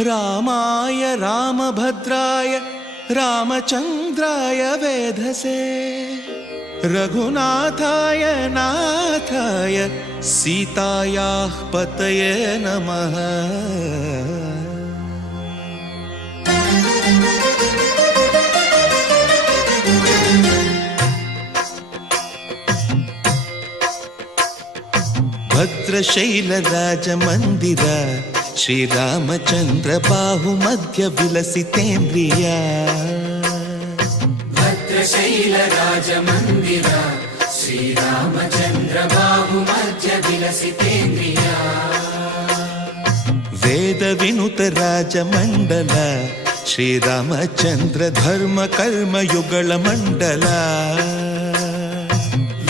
रामाय रामभद्राय रामचन्द्राय वेधसे रघुनाथाय नाथाय सीतायाः पतये नमः। भद्रशैलराजमन्दिर श्रीरामचन्द्र बाहुमध्य विलसितेन्द्रिया। भद्रशैलराजमन्दिर श्रीरामचन्द्र बाहुमध्य विलसितेन्द्रिया। वेदविनुत राजमण्डल श्रीरामचन्द्र धर्म कर्म युगल मण्डल।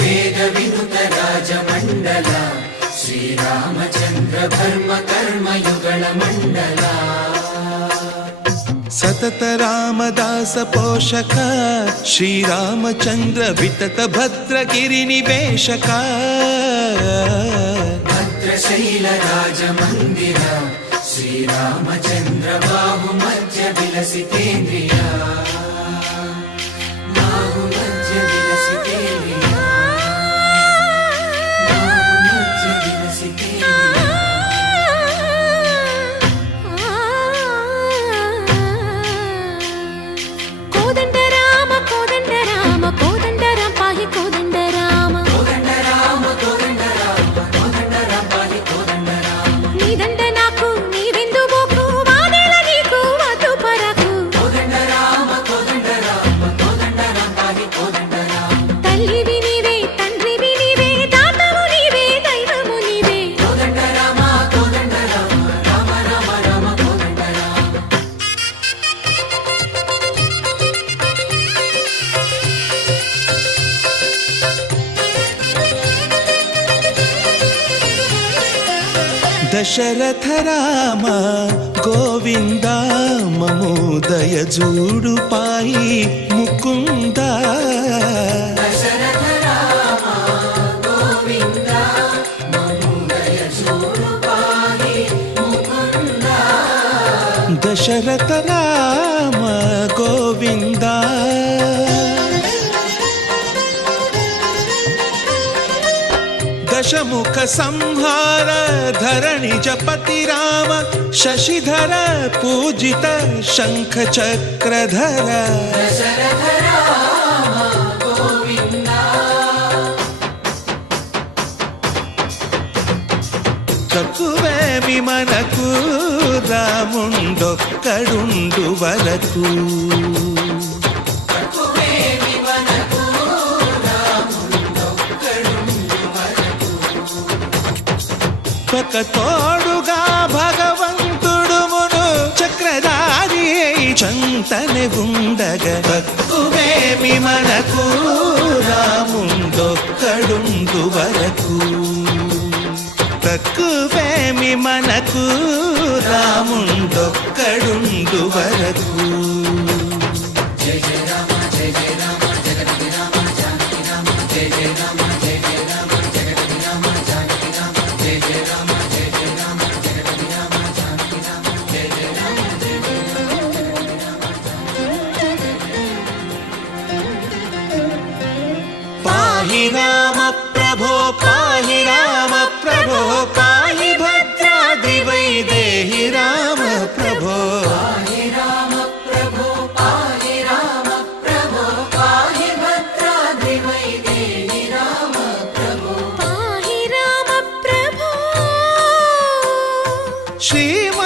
वेदविनुत राजमण्डल श्रीरामचन्द्र धर्म कर्म युगल मण्डल। सतत रामदास पोषक श्रीरामचन्द्र वितत भद्रगिरि निवेशक। भद्रशैलराजमन्दिर श्रीरामचन्द्र बाहुमध्य विलसितेन्द्रिया। बाहुमध्य विलसितेन्द्रिया। बाहुमध्य विलसितेन्द्रिया। कोदंड राम पाहि कोदंड राम। कोदंड राम पाहि कोदंड राम। नी दंड नाकु नीवेंदु बोकु वादेला नीकु वधु परकु। कोदंड राम पाहि कोदंड राम। तल्लिवि नीवे तंड्रिवि नीवे दातवु नीवे दैवमु नीवे। कोदंड राम राम राम राम कोदंड राम। दशरथ राम गोविंद ममोदय जूडु पाहि मुकुंद। दशरथ राम गोविंद ममोदय जूडु पाहि मुकुंद। दशरथ राम गोविंद दशमुख संहार धरणि जपति राम शशिधर पूजित शंख चक्रधर। दशरथ राम गोविंद। తక్కువేమి మనకు రాముండొక్కడుండు వరకు. తక్కువేమి మనకు రాముండొక్కడుండు వరకు. ఒక తోడుగా భగవంతుడుమును చక్రధారి చంతనే ఉండగా తక్కువేమి మనకు రాముండొక్కడుండు వరకు. తక్కువేమి మనకు రాముండొక్కడుండు వరకు. జయ జయ రామ జయ జయ రామ జగతి రామ జానకి రామ జయ జయ రామ జయ జయ రామ జగతి రామ జానకి రామ జయ జయ రామ జయ జయ రామ జగతి రామ జానకి రామ జయ జయ రామ జయ జయ రామ పాహి రామ ప్రభో పాహి రామ ప్రభో పాహి భద్రాద్రి వైదేహి రామ ప్రభో. పాహి రామ ప్రభో పాహి రామ ప్రభో పాహి భద్రాద్రి వైదేహి రామ ప్రభో. पाहि राम प्रभो శ్రీమ